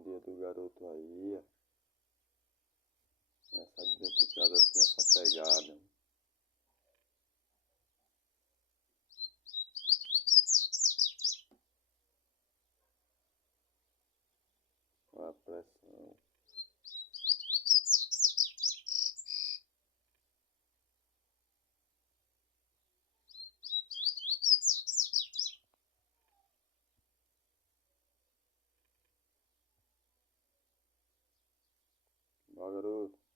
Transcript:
o dia do garoto aí, ó. Nessa identificada assim, nessa pegada. Com a pressão. Ó, garoto.